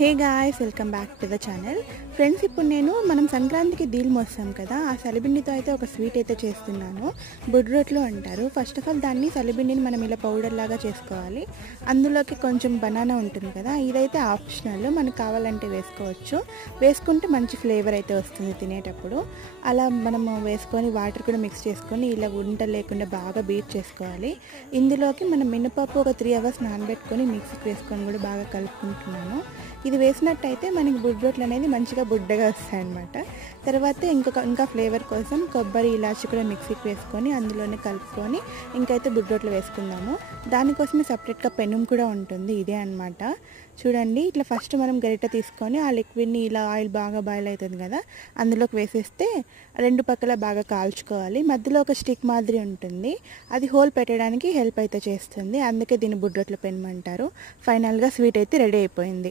Hey guys, welcome back to the channel. Friends, ఇప్పుడు నేను మనం సంక్రాంతికి దీల్ మోస్తాం కదా, ఆ సలిబిండితో అయితే ఒక స్వీట్ అయితే చేస్తున్నాను. బుడ్ రొట్లు అంటారు. ఫస్ట్ ఆఫ్ ఆల్ దాన్ని సలిబిండిని మనం ఇలా పౌడర్ లాగా చేసుకోవాలి. అందులోకి కొంచెం బనానా ఉంటుంది కదా, ఇదైతే ఆప్షనల్, మనకు కావాలంటే వేసుకోవచ్చు. వేసుకుంటే మంచి ఫ్లేవర్ అయితే వస్తుంది తినేటప్పుడు. అలా మనము వేసుకొని వాటర్ కూడా మిక్స్ చేసుకొని ఇలా ఉంటలు లేకుండా బాగా బీట్ చేసుకోవాలి. ఇందులోకి మనం మినపప్పు ఒక 3 అవర్స్ నానబెట్టుకొని మిక్సీకి వేసుకొని కూడా బాగా కలుపుకుంటున్నాను. ఇది వేసినట్టయితే మనకి బుడ్ రొట్లు అనేది మంచిగా బుడ్డగా వస్తాయి అన్నమాట. తర్వాత ఇంకా ఫ్లేవర్ కోసం కొబ్బరి ఇలాచి కూడా మిక్సీకి వేసుకొని అందులోనే కలుపుకొని ఇంకైతే బుడ్ రొట్లు వేసుకుందాము. దానికోసమే సపరేట్గా పెనం కూడా ఉంటుంది, ఇదే అన్నమాట. చూడండి, ఇట్లా ఫస్ట్ మనం గరిట తీసుకొని ఆ లిక్విడ్ని ఇలా ఆయిల్ బాగా బాయిల్ అవుతుంది కదా, అందులోకి వేసేస్తే రెండు పక్కల బాగా కాల్చుకోవాలి. మధ్యలో ఒక స్టిక్ మాదిరి ఉంటుంది, అది హోల్ పెట్టడానికి హెల్ప్ అయితే చేస్తుంది. అందుకే దీన్ని బుడ్ రొట్ల పెనం అంటారు. ఫైనల్గా స్వీట్ అయితే రెడీ అయిపోయింది.